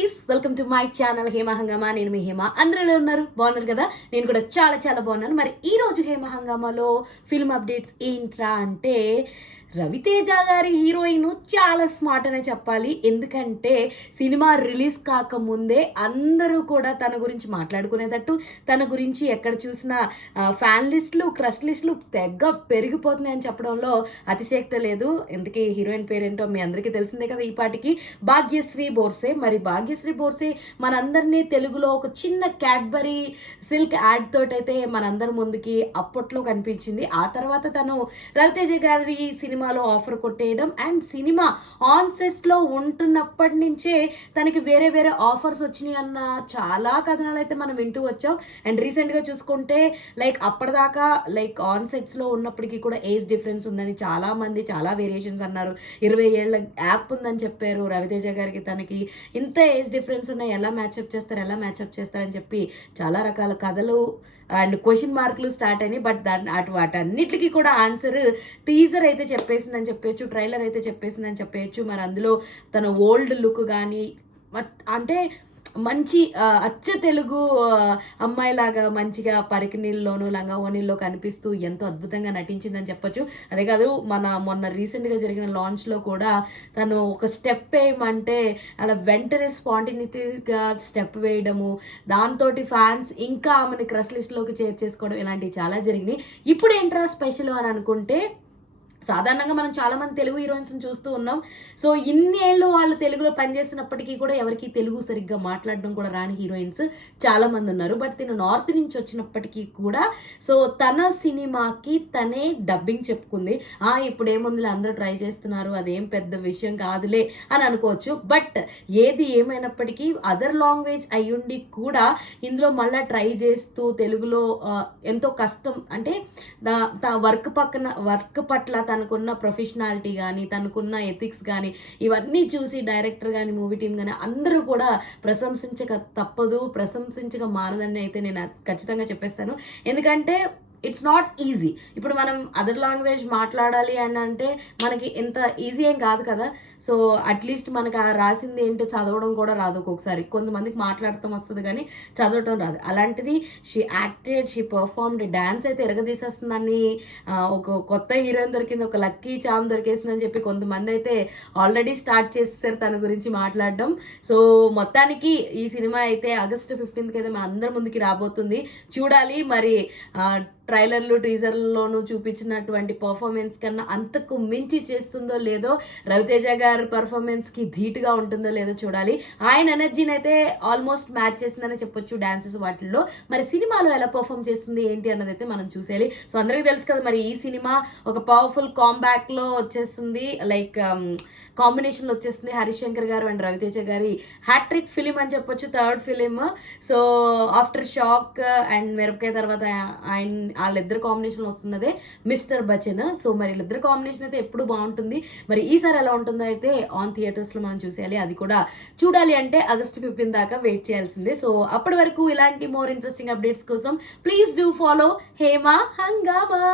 Guys, welcome to my channel Hema హంగామా. నేను మీ హేమ. అందరూ ఎలా ఉన్నారు? బాగున్నారు కదా? నేను కూడా చాలా చాలా బాగున్నాను. మరి ఈ రోజు హేమ హంగామాలో ఫిల్మ్ అప్డేట్స్ ఏంట్రా అంటే, రవితేజ గారి హీరోయిన్ చాలా స్మార్ట్ అనే చెప్పాలి. ఎందుకంటే సినిమా రిలీజ్ కాకముందే అందరూ కూడా తన గురించి మాట్లాడుకునేటట్టు, తన గురించి ఎక్కడ చూసినా ఫ్యాన్ లిస్టులు, క్రష్ లిస్టులు తెగ పెరిగిపోతున్నాయని చెప్పడంలో అతిశయక్త లేదు. ఎందుకే హీరోయిన్ పేరేంటో మీ అందరికీ తెలిసిందే కదా ఈ పాటికి, భాగ్యశ్రీ బోర్సే. మరి భాగ్యశ్రీ బోర్సే మనందరినీ తెలుగులో ఒక చిన్న క్యాడ్బరీ సిల్క్ యాడ్ తోటైతే మనందరి ముందుకి అప్పట్లో కనిపించింది. ఆ తర్వాత తను రవితేజ గారి సినిమాలో ఆఫర్ కొట్టేయడం అండ్ సినిమా ఆన్ సెట్స్లో ఉంటున్నప్పటి నుంచే తనకి వేరే వేరే ఆఫర్స్ వచ్చినాయి అన్న చాలా కథనాలు అయితే మనం వింటూ వచ్చాం. అండ్ రీసెంట్గా చూసుకుంటే అప్పటిదాకా ఆన్ సెట్స్లో ఉన్నప్పటికీ కూడా ఏజ్ డిఫరెన్స్ ఉందని చాలామంది చాలా వేరియేషన్స్ అన్నారు. 20 ఏళ్ళ యాప్ ఉందని చెప్పారు రవితేజ గారికి. తనకి ఇంత ఏజ్ డిఫరెన్స్ ఉన్నాయి, ఎలా మ్యాచ్అప్ చేస్తారని చెప్పి చాలా రకాల కథలు అండ్ క్వశ్చన్ మార్కులు స్టార్ట్ అయినాయి. బట్ వాటన్నిటికీ కూడా ఆన్సర్ టీజర్ అయితే చెప్పేసిందని చెప్పచ్చు, ట్రైలర్ అయితే చెప్పేసిందని చెప్పచ్చు. మరి అందులో తన ఓల్డ్ లుక్ కానీ అంటే మంచి అచ్చ తెలుగు అమ్మాయిలాగా మంచిగా పరికినీల్లోనూ లంగావోణీల్లో కనిపిస్తూ ఎంతో అద్భుతంగా నటించిందని చెప్పొచ్చు. అదే కాదు, మొన్న రీసెంట్గా జరిగిన లాంచ్లో కూడా తను ఒక స్టెప్ వేయమంటే అలా వెంటనే స్పాంటినిటీగా స్టెప్ వేయడము, దాంతో ఫ్యాన్స్ ఇంకా ఆమెని క్రష్ లిస్ట్లోకి చేర్చేసుకోవడం, ఇలాంటివి చాలా జరిగినాయి. ఇప్పుడు ఏంట్రా స్పెషల్ అని అనుకుంటే, సాధారణంగా మనం చాలామంది తెలుగు హీరోయిన్స్ని చూస్తూ ఉన్నాం. సో ఇన్నేళ్ళు వాళ్ళు తెలుగులో పనిచేస్తున్నప్పటికీ కూడా ఎవరికి తెలుగు సరిగ్గా మాట్లాడడం కూడా రాని హీరోయిన్స్ చాలామంది ఉన్నారు. బట్ తిను నార్త్ నుంచి వచ్చినప్పటికీ కూడా సో తన సినిమాకి తనే డబ్బింగ్ చెప్పుకుంది. ఇప్పుడు ఏముందిలే అందరూ ట్రై చేస్తున్నారు, అదేం పెద్ద విషయం కాదులే అని అనుకోవచ్చు. బట్ ఏది ఏమైనప్పటికీ అదర్ లాంగ్వేజ్ అయ్యుండి కూడా ఇందులో మళ్ళీ ట్రై చేస్తూ తెలుగులో ఎంతో కష్టం అంటే వర్క్ పట్ల తనకున్న ప్రొఫెషనాలిటీ కానీ, తనకున్న ఎథిక్స్ కానీ, ఇవన్నీ చూసి డైరెక్టర్ కానీ, మూవీ టీం కానీ అందరూ కూడా ప్రశంసించక తప్పదు, ప్రశంసించక మానదని అయితే నేను ఖచ్చితంగా చెప్పేస్తాను. ఎందుకంటే ఇట్స్ నాట్ ఈజీ. ఇప్పుడు మనం అదర్ లాంగ్వేజ్ మాట్లాడాలి అని అంటే మనకి ఎంత ఈజీ ఏం కాదు కదా. సో అట్లీస్ట్ మనకు రాసింది ఏంటో చదవడం కూడా రాదు ఒక్కొక్కసారి. కొంతమందికి మాట్లాడటం వస్తుంది కానీ చదవటం రాదు. అలాంటిది she acted, she performed, dance అయితే ఎరగదీసేస్తుందని, ఒక కొత్త హీరోయిన్ దొరికింది, ఒక లక్కీ చామ్ దొరికేసిందని చెప్పి కొంతమంది అయితే ఆల్రెడీ స్టార్ట్ చేసేసారు తన గురించి మాట్లాడడం. సో మొత్తానికి ఈ సినిమా అయితే August 15th అయితే మన అందరి ముందుకి రాబోతుంది. చూడాలి మరి ట్రైలర్లు, టీజర్లోనూ చూపించినటువంటి పర్ఫార్మెన్స్ కన్నా అంతకు మించి చేస్తుందో లేదో, రవితేజ గారి పర్ఫార్మెన్స్కి ధీటుగా ఉంటుందో లేదో చూడాలి. ఆయన ఎనర్జీని అయితే ఆల్మోస్ట్ మ్యాచ్ చేసిందని చెప్పొచ్చు డాన్సెస్ వాటిల్లో. మరి సినిమాలో ఎలా పర్ఫార్మ్ చేస్తుంది ఏంటి అన్నది అయితే మనం చూసేయాలి. సో అందరికీ తెలుసు కదా, మరి ఈ సినిమా ఒక పవర్ఫుల్ కాంబ్యాక్లో వచ్చేస్తుంది, కాంబినేషన్లో వచ్చేస్తుంది. హరిశంకర్ గారు అండ్ రవితేజ గారి హ్యాట్రిక్ ఫిలిం అని చెప్పొచ్చు, third film. So after shock and మిరపకాయ తర్వాత వాళ్ళిద్దరు కాంబినేషన్ వస్తున్నదే మిస్టర్ బచ్చన్. సో మరి వీళ్ళిద్దరు కాంబినేషన్ అయితే ఎప్పుడు బాగుంటుంది. మరి ఈసారి ఎలా ఉంటుందో అయితే ఆన్ థియేటర్స్లో మనం చూసేయాలి. అది కూడా చూడాలి అంటే August 15 దాకా వెయిట్ చేయాల్సిందే. సో అప్పటి వరకు ఇలాంటి మోర్ ఇంట్రెస్టింగ్ అప్డేట్స్ కోసం ప్లీజ్ డూ ఫాలో హేమ హంగామా.